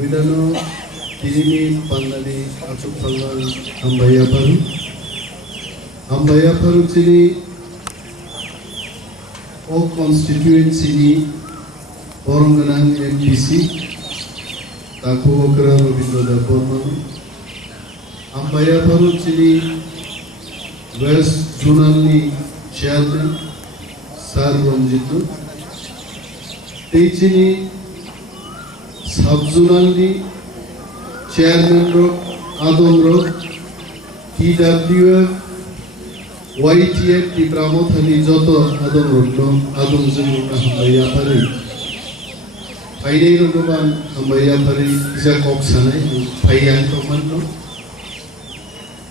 Kuidano Tinini Pandani Achuk Pangal Ambaya Paru Chini O constituency Poronganang MPC Taku Okra Robindo Debbarma Ambaya Paru Chini West Junalni Chairman Sar Ranjitu Chini Sub-Zonalni Chairman Road, Adam Road, TWF, YTF, Tipra Motha Joto Adam Road, Adam Zulu Hambaya Pari. Paidai Rodoban Hambaya Pari is a coxanai, Payan Tomano.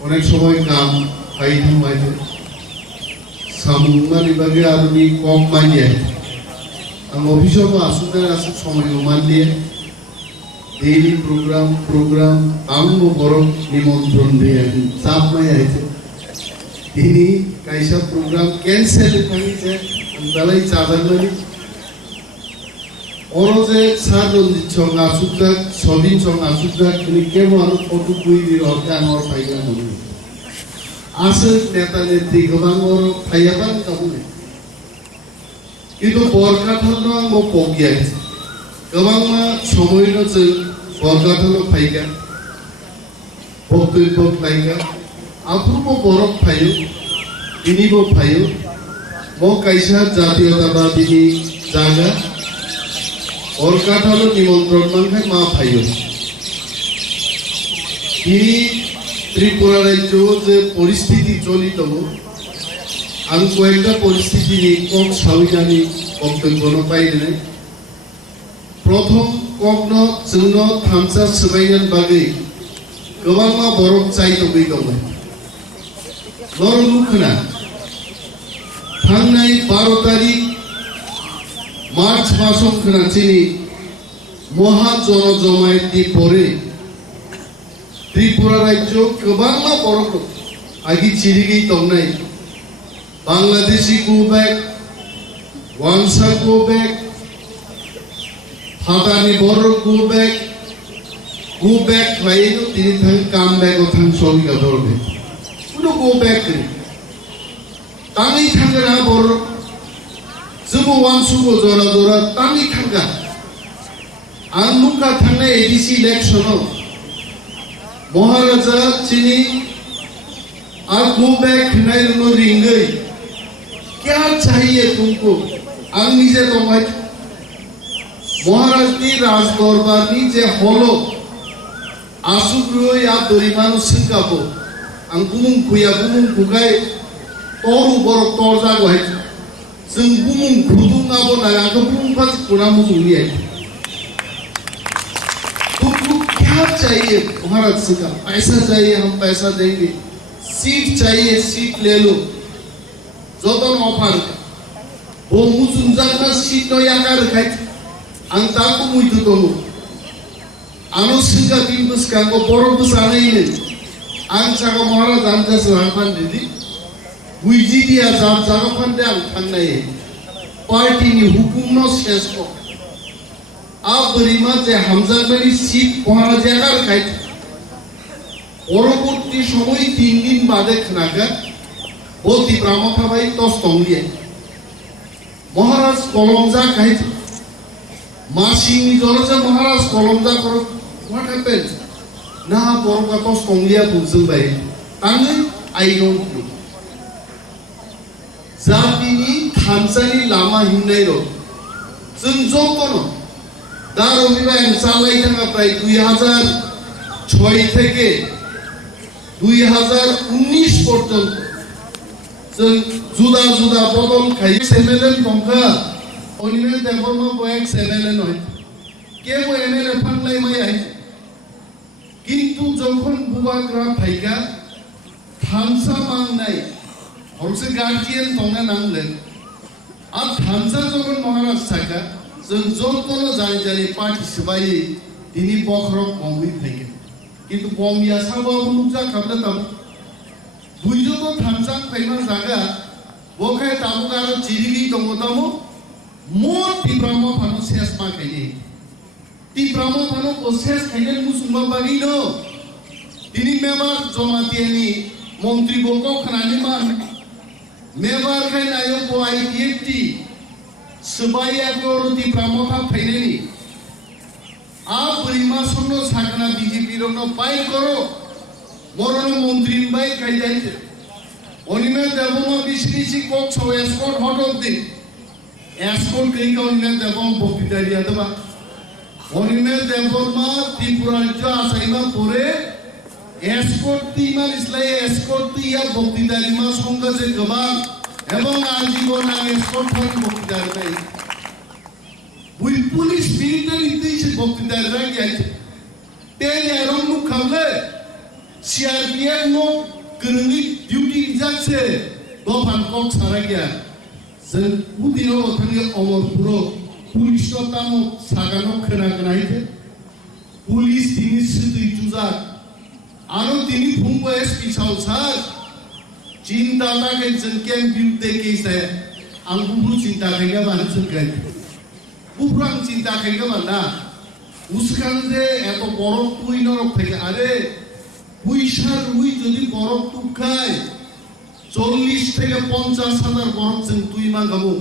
Onek Soy Kam, Paidam White, Samuma Libagi Army, Kok Mania. Ang official mo asunan asuk somay umandi daily program ang mo borok nimantron diya sab may aite ini kaisa program cancel thani je ang dalai chaban mani oro je sarjon chong asukda sobin chong asukda kini kemo anu photo kui di organ or paiga mani asuk neta netri gobang or phayaban kabune itu Barkathal no mo pogia gabang ma somoy no je Barkathal no phaiga pokoi pok phaiga apurbo borok phayo ini bo phayo mo kaisa jatiyotawadi ni jaga Barkathal nimantron mangkai ma phayo ini Tripura rajyo je poristiti cholito ang kwenka পরিস্থিতি ni kok sawidani boktobo paidene prothom kokno jungno thamsa sbainan bagi gobangma borok chai togoi dong lor lukhna thangnai 12 tarik March masom khna chini moha jonojamaiti pore Tripura rajyo gobangma borok agi chirigei tongnai Bangladeshi go back, Wangsa go back, Hati Borok go back, Vaino, Tini come back or Thang Soli Gadorbe. Uno go back. Tangi Tangara Borok, Zubu Wansuko Zora Zora, Tangi Tanga. Anuka Tanga ADC election. Maharaja Chini, I'll go back, Nairo Ringai. क्या चाहिए तुमको अंग्रेजे तो मत महाराज की राजदरबारनी जे hello आसुग्रो या दरिमानु सिंगाबो आं बुमुं खुगाय तोरु बर तोरजा गय जों बुमुं खुदुंगाबो ना आंखौ बुमुं पास कुना मुजुनि तुमको क्या चाहिए महाराज सिंगा पैसा चाहिए हम पैसा देंगे सीट चाहिए सीट ले लो Joton offer, bomu sunjana sito yakar kait, angtaku muitu tomu. Anu singa timbus kango borok besar ini, angsaga mahara janda serapan didi, wiji dia jaga pandang panai, parti ni hukum no sesko. Ab berima je hamzah beri seat mahara yakar kait, oroporti সময় 3 দিন বাদে খানাকা Boti Pramotha bhai tos tongliye Maharaj Kolomja kahit Masini Joroja Maharaj Kolomja karo what happened na Boroka tos tongliya pulsul bhai tangi I don't know Zapini Thamsani Lama Himnai ro Jung jokono Daro bibayang chalai thanga prai 2006 থেকে 2019 পর্যন্ত जुदा जुदा बदल खाई सेमेलेन पंखा Animesh Debbarma boyak सेमेलेन होय के वो एमएलए फानलाय माय आइ किन्तु जखन बुबाग्रा फाइगा थामसा मांगनाय हरसे गार्जियन तंगा नांगलेन आ थामसा जखन महाराज थाका जों जतनो जाय जाय पार्टिसिपाय दिनि बखर कमि फाइगा किन्तु कमिया साबाबो नुजा खाबला ताम बुइजोबो थामसां फाइमा जागा बखाय तामुगारो चिरिगि दङ तामो मोर तिब्रामा फानो सेस माखायनि Tipra Motha process খাইলে মুসুমবা বাগিল তিনি মেম্বার জমা দিয়েনি মন্ত্রী বকো খানানি মান মেম্বার খাই নায়ো বই ডিএফটি সবাইয়া গরু Tipra Motha ফাইলেনি আ পরিমা শূন্য সাগনা বিজেপি রনো পাই করো বরণ মন্ত্রী বাই খাই যাইছে Animesh Debbarma বিশিষি কক সব এসকর্ট হটক দিন এসকর্ট কই কা Animesh Debbarma বক্তৃতা দিয়া দেবা Animesh Debbarma ত্রিপুরা রাজ্য আসাইবা পরে এসকর্ট তিমান ইসলাই এসকর্ট দিয়া বক্তৃতা দিমা সংখ্যা যে গবাং এবং আজীবন এসকর্ট ফাইন বক্তৃতা দেয় উই পুলিশ মিলিটারি দিছে বক্তৃতা দেয় যাইছে তেল এরম মুখ খাবলে সিআরপিএফ নো গরুনি ডিউটি যাচ্ছে দফান কক সারা গিয়া जों उदिनो थांगे अमरपुरो पुलिस तामो सागानो खोनागोनायते पुलिस दिनि सुदुइ जुजा आरो दिनि फुंबो एसपी सावसार चिंता लागे जों केम बिउते केसे आं बुबु चिंता खायगा बान जों गाय बुब्रां चिंता खायगा बाना उसखान जे एत बरफ तुइ नरक थाके आरे पुइसार उइ जदि बरफ तुखाय 40 থেকে 50,000 বরফ जों তুই মাগাবো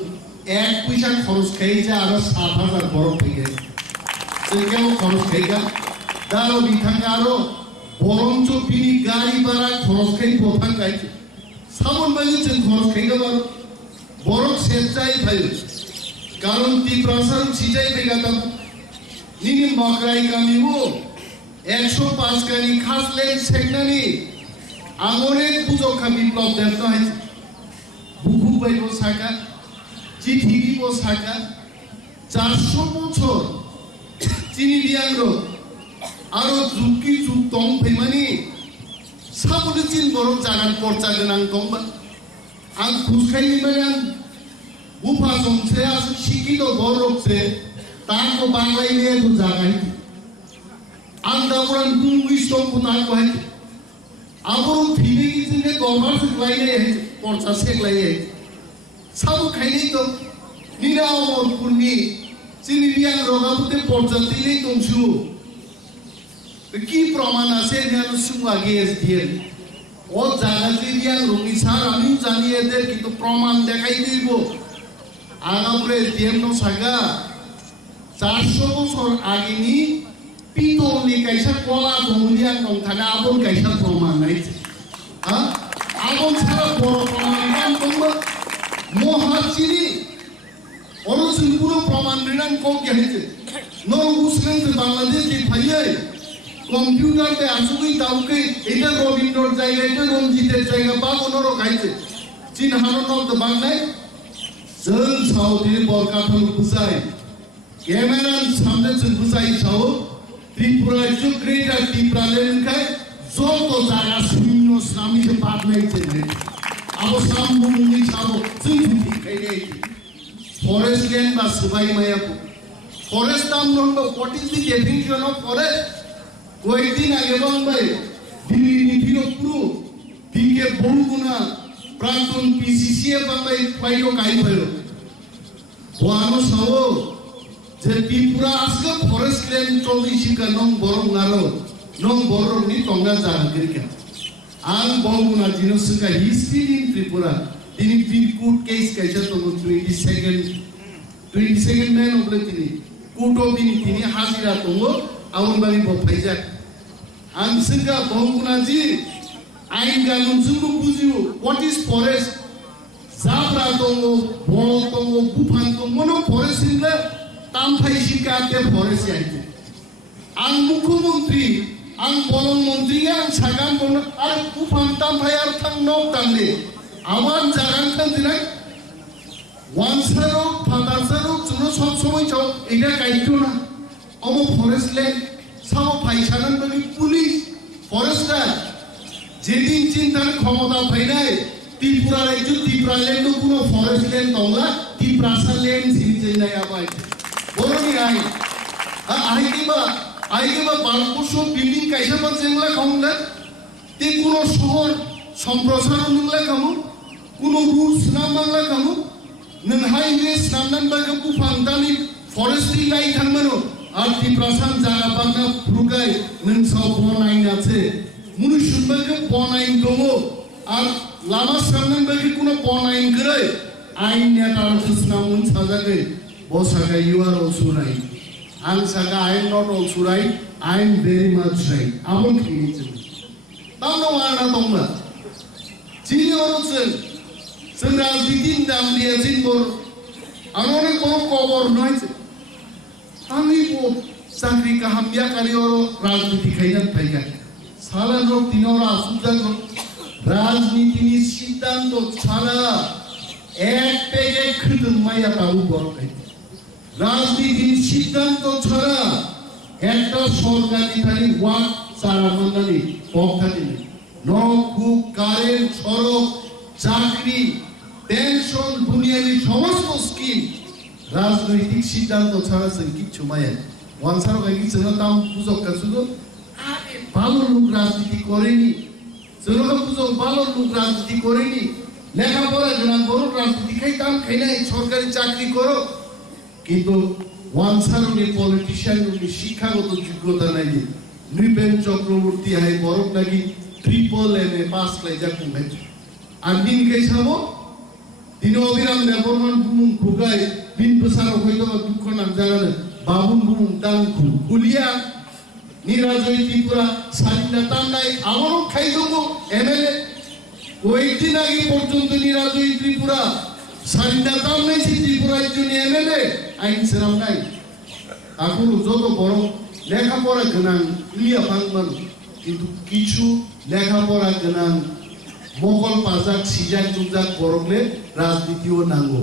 এক পয়সা খরচ খাই যে আর 7,000 বরফ থেকে जों কেন খরচ খাইগা দাও বিথাঙ্গা আরো বরঞ্চ বিনি গাড়ি ভাড়া খরচ খাই প্রধান গাইছে সামন বাজি जों খরচ খাইগা বরফ সেচাই ভাই কারণ ত্রিপ্রাসার সিজাই বেগাতাম নিনি মকরাই গামিও 105 গানি খাসলেন সেগনানি আঙনের পুজো খাবি ব্লক দেবতা হয়েছে বুকু বাইব সাকা চিঠি দিব সাকা 400 বছর চিনি দিয়াঙ্গ আরো যুগকি যুগ তং ফেমানি সাবলে চিন বড় জাগান পর্চা গোনাं দंबा आं खुसखायनि माने आं बुफा जंसे आं शिक्षित बर'से ताको बांलायने तो जागाय आं दावरान बुंविस दं कुनाको हाय आबोर फिलिंग जोंने गमार लायने पर्चा सेगलाय साबो खायनि तो निरावरपुरनि जोंनि रियां रगाबुते पर्चा तिलै दंसु কি প্রমাণ আছে যেন সুমা গেস দিয়ে ও জায়গা দিয়ে রুমি স্যার আমিও জানি এদের কিন্তু প্রমাণ দেখাই দিব আগামরে দেন সাগা 400 বছর আগেনি পিতলনি কাইসা কলা দমলিয়া নংখানা আবন কাইসা প্রমাণ নাই হ্যাঁ আবন ছাড়া বড় প্রমাণ নাম তোমরা মহাচিনি অরসুন পুরো প্রমাণ রিনাম কোক গেছে নো মুসলিম বাংলাদেশ কি ভাইয়াই কম্পিউটার তে আসুই তাওকে এটা রবীন্দ্রর জায়গা এটা রঞ্জিতের জায়গা বা ওনরো গাইছে চীন হারনক তো বাংলায় जों साउदी बरकाथाल बुजाय ক্যামেরার সামনে जों বুজাই সাউ ত্রিপুরা जो ग्रेटर ত্রিপুরা লেনখায় যত জায়গা শূন্য সামিকে বাদ নাইছে আবো সামবুনি সাউ जों ঠিকাইলে ফরেস্ট ল্যান্ড বা সুবাই মায়া ফরেস্ট নাম Nanda what is the definition of forest কয়েকদিন আগে বাংলায় দিল্লি ফিরোজপুর দিকে বহুগুণা প্রাক্তন পিসিসিএ বাংলায় পাইলো কাই পাইলো ওয়ানো সাও যে ত্রিপুরা আজকে ফরেস্ট ল্যান্ড চলি শিকা নং বরং নারো নং বরং নি টঙ্গা জাগিরকা আং বহুগুণা জিনসকা হিস্ট্রি ইন ত্রিপুরা তিনি বিলকুট কেস কাইসা তো 22nd ম্যান ওবলে তিনি কোটো তিনি হাজিরা তো आउन बारी बफाइजाक आं सिंगा बहुगुणाजी आइन कानुन जोंबो बुजियो व्हाट इज फरेस्ट जाब्रा दङ बर दङ बुफान दङ मनो फरेस्ट सिंगा तामफाइ सिकाते फरेस्ट आइते आं मुख्यमंत्री आं बरं मंत्री आं सागान बन आरो बुफान तामफाइ आरो थां नक तांले आवान जागान थांदिनाय वानसारो फादारसारो जोंनो सब समय चाव एटा गाइतो ना अमो फरेस्ट लैंड साव फाइसानन बनि पुलिस फरेस्टार जेदिन चिंतार क्षमता फाइनाय त्रिपुरा राज्य त्रिपुरा लैंड कोनो फरेस्ट लैंड दंला त्रिपुरासा लैंड सिनिजेनाय आबाय बरनि आइकेबा भारतबर्ष बिल्डिं काइसाबा जेंला खामला ते कोनो शहर सम्प्रसारण नंला खामु कोनो रुल्स नाम बांला खामु नों हाइवे नामनान बागो बुफांदानि फरेस्टनि लाइन थांमानो আর টিপ্রাসান জায়গা বাংলা ফুরুকাই নংসাও বনাইন আছে মুনুসুনবাকে বনাইন দङ আর লাमा सामनांबाखि কোনো বনাইন গরে আইন নেতার সুসনামুন সাজাগে বসাগা ইউ আর অলসো রাইট আং Saga I am not also right I am very much right আমন কিনিছে তানো আনা তোমরা চিনি অরছে जों राजनीतिनि दामलिया जिनबर आं अनेक बड़ खबर नयছে আমি চাকরি কাহামিয়া কারিয়র রাজনীতি খাইনা থাইকা সালা লোক তিনরা আসুদান রাজনীতিনি সিদ্ধান্ত ছাড়া এক পেগে খুদন মাইয়া তাও বড়াই রাজনীতির সিদ্ধান্ত ছাড়া একটা সরকারি খালি ওয়াক সারা মানদানি পক্ষাতে নেই নকুক কারেন্ট সড়ক চাকরি পেনশন বুনিয়াদি সমস্ত স্কিম রাজনৈতিক সিদ্ধান্ত ছাড়া जों কিচ্ছু মায়া ওয়ানসারও কিছু তাম পুজো কাছুদো আরে ভালো লোক রাজনীতি করেনি जोंहा পুজো ভালো লোক রাজনীতি করেনি লেখাপড়া জানা বড় রাজনীতি খাইতাম খাইনাই সরকারি চাকরি করো কিন্তু ওয়ানসারও পলিটিশিয়ান শিক্ষাগত যোগ্যতা নাই নৃপেন চক্রবর্তী হাই বড় লাগি ট্রিপল এমএ পাস লাই যা কমে আর দিন কেসাবো দিন অবিরাম দেববর্মন বুমুং খুগাই দিন প্রসার হইতো দুঃখ নাম জানালে বাবুন বুমুং দাং খুলিয়া নিরাজয় ত্রিপুরা সারিনা তান্নাই আমারও খাই দেবো এমএলএ কয়েকদিন আগে পর্যন্ত নিরাজয় ত্রিপুরা সারিনা তান্নাই সে ত্রিপুরার জন্য এমএলএ আইন সেরাম নাই এখন যত বড় লেখাপড়া গোনাং ইলিয়া ফাংমান কিন্তু কিছু লেখাপড়া গোনাং মকল পাজাক সিজাক জুজাক বরকলে রাজনীতিও নাঙ্গো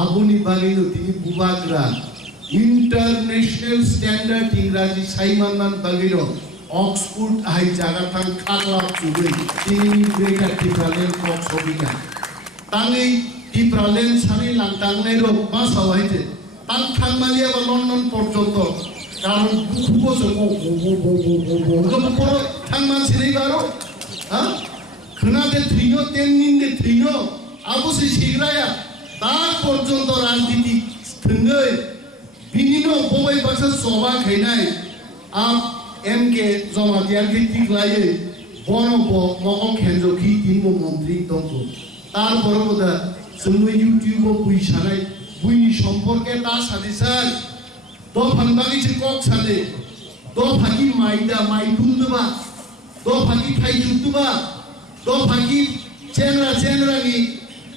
আবুনি বাগিনো তিনি বুবাগরা ইন্টারন্যাশনাল স্ট্যান্ডার্ড ইংরাজি সাইমানমান বাগিনো অক্সফোর্ড হাই জায়গা থাং খাগলা চুবে তিনি গ্রেটার টিপ্রালেন কক সবিকা তাঙ্গই টিপ্রালেন সানি লাংটাংনাই রক মাসাও হাইতে তাং থাংমালিয়া বা লন্ডন পর্যন্ত কারণ দুঃখ বসে বড় থাংমান সিনেই বারো হ্যাঁ खोनादे थैनो तेननिंदे थैनो आबुसि सिग्राया दा पर्यन्त राजनीति थंगै बिनिनो बबाय बासा सभा खैनाय आप एमके जमा दियारके टिकलायै बनब मकम खेनजखि तिनबो मन्त्रि दंगो तारपरबोदा जोंनो इउटिउबआव बुइसानाय बुइनि सम्पर्के दा सादिसाय दफानबागिसे कक सादे दफानि माइदा माइदुन्दबा दफानि थाइजुन्दबा दफानि चेंग्रा-चेंग्रानि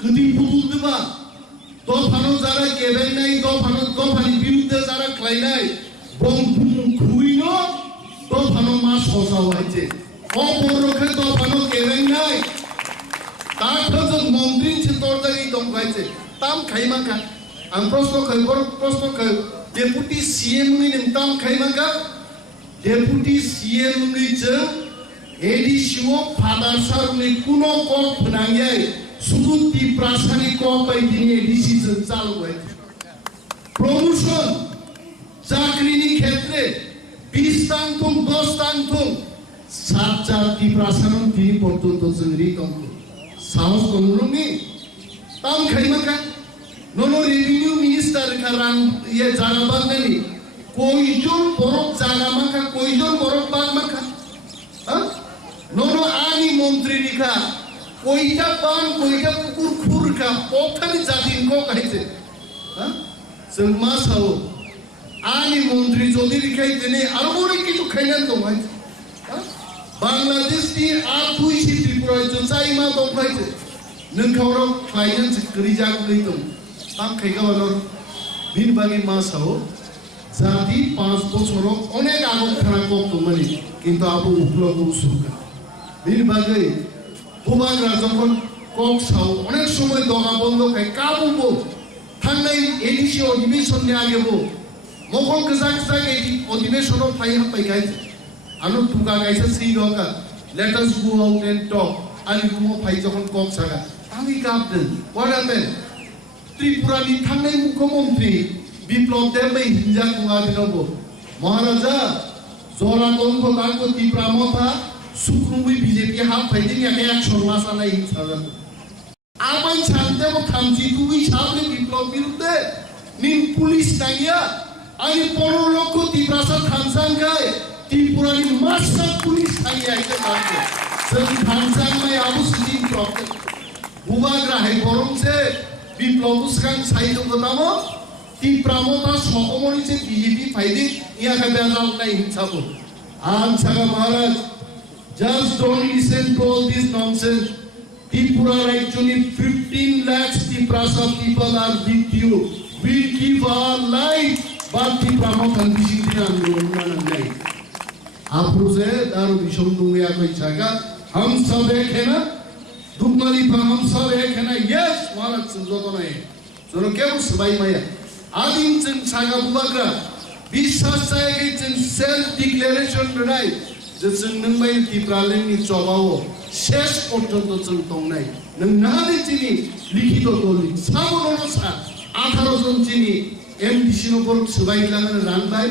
गोदै बुदुलदोबा दफानाव जारा गेबेंनाय दफानि बिरुद्धे जारा ख्लायनाय बं बुं खुइनो दफानाव मा सजाव हायजे अबरखे दफानाव गेबेंनाय ताखो जों मन्त्रिनि दरजारि दंगायजे ताम खाइमाखा आं प्रश्न डेपुटी सीएम नि ताम खाइमाखा डेपुटी सीएम नि जों एडिसिओ फादार सारनि कुनो कक फनांगाय सुदु टिप्रासानि कक बायदिनि एडिसि जों चालुबाय प्रमोशन चाकरिनि क्षेत्रे 20 तांथुम 10 तांथुम सातजा टिप्रासानम दिनि पर्यन्त जों रिकम साहस दंनि ताम खाइमाखा ननो रेभिनिउ मिनिस्टार का रां ये जागा बागनानि कयजन बरक जागा माखा कयजन बरक बाग माखा हा ननो आनि मन्त्रि निखा कयटा बान कयटा पुकुर खुरका पखानि जातिन को काहिसे हा जों मा सावो आनि मन्त्रि जदि रिखाय दिनै आरो बरि किछु खायनान दं हाय हा बांलादेशनि आथुइसि त्रिपुरा जों जायमा दं हायसे नोंखावराव फाइनान्स गरिजा गै दं ताम खायगावानर बिन बागि मा सावो जाति 5 বছর অনেক আগক খানা কত মানে কিন্তু আবু উপলব্ধ সুরকা बिन बागै बुबाग्रा जखन कक साव अनेक समय दगा बन्द खाय काबुबो थांनाय एडिसि अधिवेशननि आगेबो मखल गोजा अधिवेशनाव फाय गाय आनो तुगा गायसा सिरका let us go out and talk आनि बुमो फाय जखन कक सागा आंनि गाबदों व्हाट हैपेन त्रिपुरानि थांनाय मुख्यमंत्री बिप्लब देबै हिंजा कुंगा दिनबो महाराजा जरातन को काको तिप्रा मथा सुक्रुंबी बीजेपी हाफ फाइटिंग या एक शर्मासा नहीं इंसान आमान शांते वो खामची तू भी शाम ने विप्लव विरुद्धे निन police Nagia Ani 15 loko Tiprasa Thangsang kai Tripurani masa pulis thai aite bantu. Seng Thangsang mai abu sijin problem. Bubagra hai borong se biplobuskan sai dong ketamo. Tipra Motha sokomoni se BJP faidi iya ka bezal nai hinsabo. Saga Maharaj, just don't listen to all this nonsense. Tripura actually 15 lakhs Tiprasa people are with you. We give our life, but Tipra Motha bising andolon nahi. Apru se daru bishom dunga koi jaga, hum sab ek hai na? Dukmali pa hum sab ek hai na? Yes, Maharaj samjhota nahi. Chalo kya us bhai maya? Adim chen saga bubagra. Biswas saya chen self declaration right. Chen nang mai Tipralen ni chobao. শেষ পর্যন্ত চলতং নাই নাহানি চিনি লিখিত দলিল সামনো সা 18 জন চিনি MDC নগর সবাই লাগানো রানবাই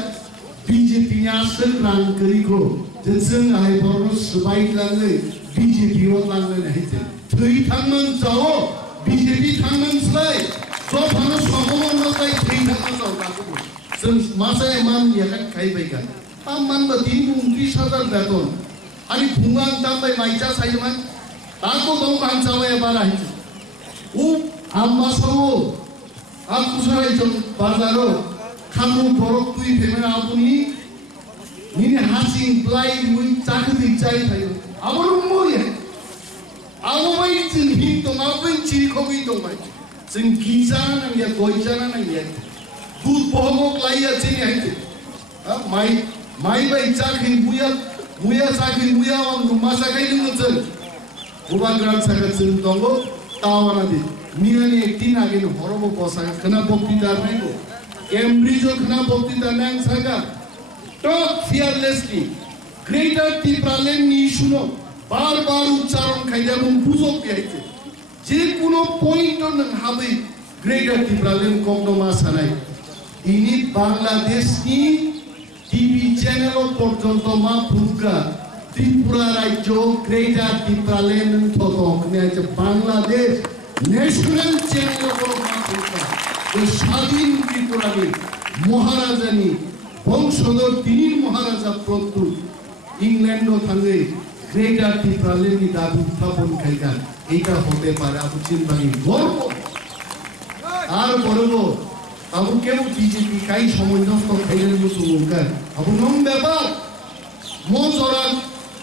বিজেপি নি আসল রান করিখো যেন আই বড় সবাই লাগে বিজেপি ও লাগে নাইতে থই থাংমান যাও বিজেপি থাংমান সবাই সব মানুষ সমমন নয় থই থাংমান যাও কাকু जों मासाय मान याखान खाइबायगा मानबा 29,000 বেতন Ani bungan tambay maija sayman tako dong kansaway barai ammasaro akusarai jong bazaro kamu borok tui femena apuni nini hasing play ui chakri chai thayo aboru moye awai jin hin tong awai chi khogi tong mai jing gijana nang ya goijana nang ya dud bohok laiya chini haite mai bai chakri Muya sakit muya orang rumah sakit ni macam, bukan grand sakit sendiri tawana di. Mia ni ektin agi ni horor bosan, kena bukti darah itu. Cambridge kena bukti darah yang sakit. Talk fearlessly. Greater Tipralen ni isuno, bar ucaran kaya membusuk dia itu. Jadi kuno point orang habi Greater Tipralen kogno masalai. Ini Bangladesh ni TV channel পর্যন্ত মা ফুলকা ত্রিপুরা রাজ্য greater টিপ্রালেন থতক নিয়ে Bangladesh national channel মা ফুলকা যে স্বাধীন ত্রিপুরানি মহারাজানি বংশধর তিনি মহারাজা প্রত্যুত ইংল্যান্ড থাঙ্গে গ্রেটার টিপ্রালেনি দাবি উত্থাপন খাইগা এইটা হতে পারে আপনি চিন্তানি গর্ব আর গর্ব Abu kemu BJP kai সময় নষ্ট খাইলেন মুসলমান আবু নম ব্যাপার মজরা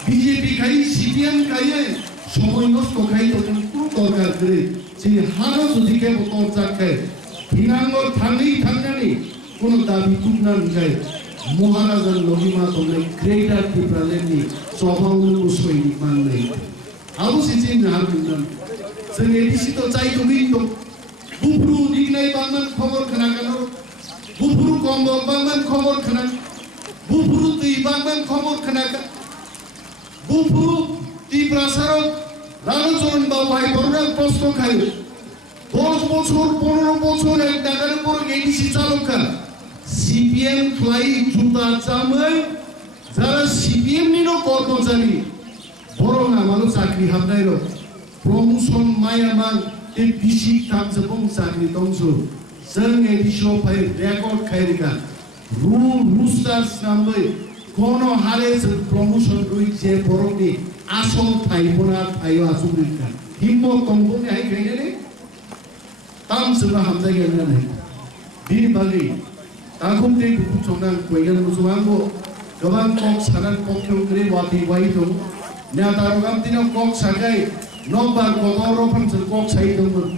বিজেপি খাই সিপিএম খাই সময় নষ্ট খাই তো পুরো দরকার করে যে হানো যদি কে বতন চাকে হিনাঙ্গ থাঙ্গানি কোন দাবি তুলনা যায় মহারাজার লহিমা তোলে গ্রেটার টিপ্রালেনি সভাউল সৈনিক মানে আবু সিচিন না হারুন जों एडिसि तो চাই তুমি তো Buburu dignai bangan khobor khana kano buburu kombol bangan khobor khana buburu tui bangan khobor khana buburu Tiprasaro রানুচরণ বাবু ভাই বড়রা প্রশ্ন খাই 10 বছর 15 বছর এক টাকার উপর এডিসি চালকা সিপিএম ফ্লাই জুতা চামে যারা সিপিএম নিনো কর্মচারী বরং আমারও চাকরি হাবনাইরো প্রমোশন মায়ামান এই বিশিক থামসবং চাকরি দংসো जों एडिसनाव फाइ रेकर्ड खाइरिका रुस्टार्स नामै कोनो हारे प्रमोशन रुइ जे बरकनि आसल थाइबना थायो आसुरिका हिम्मो तंगनि हाइ खाइने तामसबा हामजा गेलनानै बिनि बागै ताखुमते गुचंना कोइगन मुसुमांगो गोबां कक सानान पक्षोग्रे वाति वाइ दं न्या दारगाम दिनाव कक सागाय नम्बर गदर फांसन कक साइदोंमोन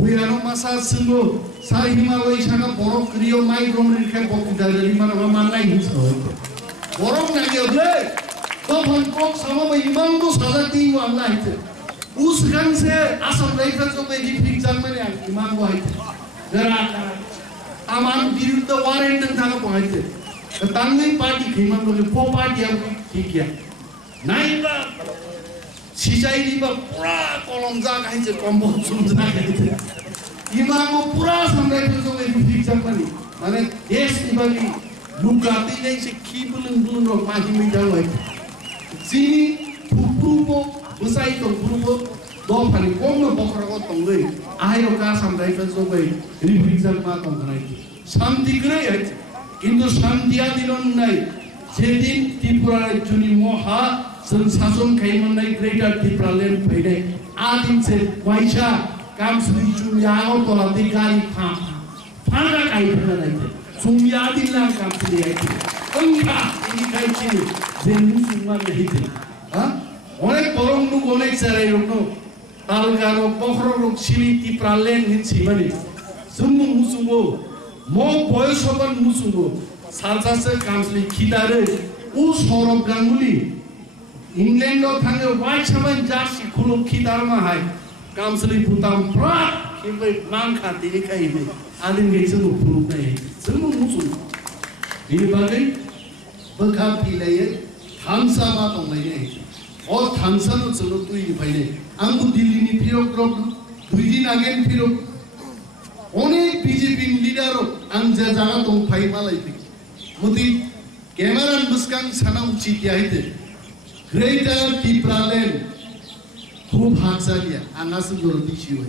बुयानो मासा सिंगो सा हिमालय साना बरफ क्रियो माइ रमरिखा बक्तिदारि मानवा माननाय हिंसो बरफ नागियोले तफन कक सामा इमानबो साजाति वाला हिते उसगान से आसाम राइफल जो बेदि फिक्सार माने आं इमानबो हाइते जरा आमान विरुद्ध वारेन्ट थाना बहाइते तांगै पार्टी खैमानबो पो पार्टी आ किकिया नाइबा सिजाइनिबा पुरा कलम जागाइसे कम्बो सुमजा गाइते इमामो पुरा संदेश जो बेदि फिक्सार माने देश निबानि लुगाति नै से खिबुलुं रो माहि मिजाव हाइते जिनि फुफुबो बसाइ तो फुफुबो दो फानि कमनो बखरगो तंगै आहायो का सामराइफल जो बै रिफिक्सार मा तंगनाइ शान्ति ग्रै हाइते কিন্তু শান্তিয়া দিলন নাই যেদিন ত্রিপুরার একজনী মহা শাসন খাইমनाय ग्रेटर ত্রিপুরা ল্যান্ড फैदे आदिनसे वाइसा कामसुनि चुमियाव तलाते गारि फांगा गायफोरा नायते चुमिया दिला कामसुनि आइते ओंखा इनिखायचे जे मुसुमा नायते हा अनेक बरं नु अनेक साराय रनो तालगारो बखरो सिनि त्रिपुरा ल्যান্ড हिनसिमानि जोंनि मुसुमो मो बयसबन मुसुमो सालसासे कामसुनि खिदारे उ सौरभ गांगुली इंग्लैंड थांगे वाइट सामान जार्सी खुलो खिदार मा हाय कामसुनि पुताम प्रा खिबै मांखा दिखाइबे आदिन गेसो फुलुक नाय जोंनि मुसुम बिनि बागै बखा फिलाये थांसा मा दंलाय और थांसा नो चलो तुइ फाइले आंगु दिल्लीनि फिरक द्रप दुइ दिन आगे फिरक अनेक बीजेपी लिडार आं जा जागा दं फाइ मालायफै मति कैमरा बुसकां साना उचित याइदे ग्रेटर त्रिपुरा लैंड खूब हाकसालिया आंगासो गरदि सिवै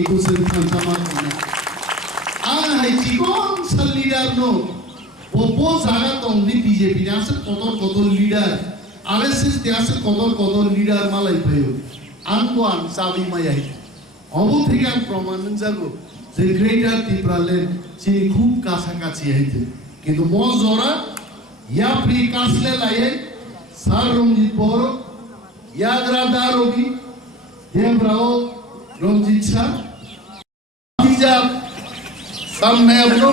एको जों थांसामा दंना आं हाइचिकन सा लिडार नो बबो जागा दं नि बीजेपी नासो कदर लिडार आरएसएस देयासो कदर लिडार मालायफैयो आंखौ आं साबि मायाइ अबो থেকে आं प्रमाण जागो যে গ্রেটার ত্রিপুরা ল্যান্ড চিনি খুব কাছাকাছি হইতে কিন্তু মজরা ইয়াপ্রি কাছলে লাইয়ে সার রঞ্জিত বড় ইয়াগ্রাদা রবি দেবরাও রঞ্জিত শাহ বাতিজা সামনে আপনো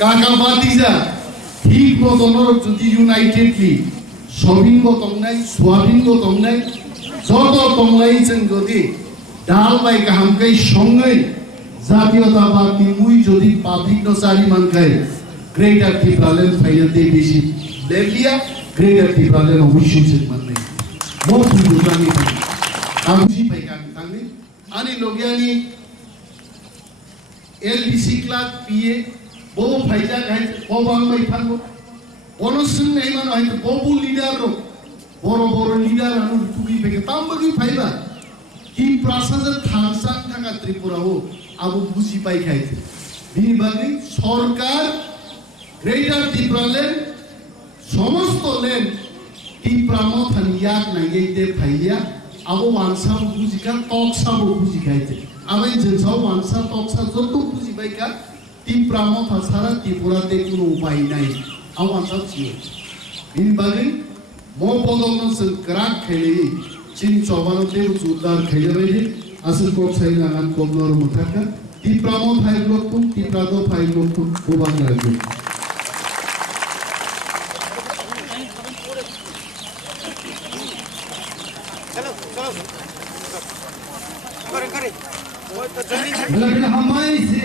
কাকা বাতিজা ঠিক মতনর যদি ইউনাইটেডলি সবিঙ্গ তংনাই সোয়াবিঙ্গ তংনাই যত তংলাই जों যদি ডাল বাই গাহামকাই সঙ্গে জাতীয়তাবাদী মুই যদি পাবলিক নসারি মানকাই গ্রেটার ত্রিপুরা ল্যান্ড ফাইনাতে বেশি লেবিয়া গ্রেটার ত্রিপুরা ল্যান্ড অবশ্যই সে মানে মফু দুটানি কামজি পাইকান তাঙ্গে আনি লগিয়ানি এলবিসি ক্লাব পিএ বো ফাইজা গাই ববাং মাই থাকো অনসুন নাই মান হয়তো ববু লিডার বড় লিডার আনু তুমি পেকে তামবগি ফাইবা কি প্রাসাদের থাংসাং থাকা ত্রিপুরাও আবু বুঝি পাই খাইছে বিনি বাগি সরকার গ্রেটার ত্রিপুরা ল্যান্ড সমস্ত ল্যান্ড ত্রিপুরা মথান ইয়াক নাইগেইতে ফাইলিয়া আবু ওয়ানসা বুঝিকা তকসাবো বুঝি খাইছে আবাই জেনসাও ওয়ানসা তকসা যত বুঝি পাইকা ত্রিপুরা মথা সারা ত্রিপুরাতে কোনো উপায় নাই আবু ওয়ানসা ছিল বিনি বাগি মো পদন গ্রাক খেলে চিন চবানোতে জোরদার খেলে বাইরে আসল কক সাইনা গান কমনর মুথাকা ত্রিপুরা মত ফাইভ লক্ষ ত্রিপুরা তো 5 লক্ষ গোবাং রাজ্য चलो करे करे वो तो जल्दी हमारे से